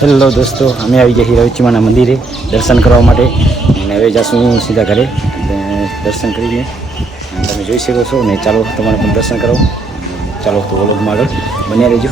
Hello દોસ્તો, અમે આવી ગયા છીએ રવિચીમાના મંદિરે દર્શન કરવા માટે અને હવે જઈશું સીધા ઘરે દર્શન કરીને. તમે જોઈ શકો છો ને. ચાલો તમારે પણ દર્શન કરો. ચાલો તો વ્લોગમાં આગળ બન્યા રહેજો.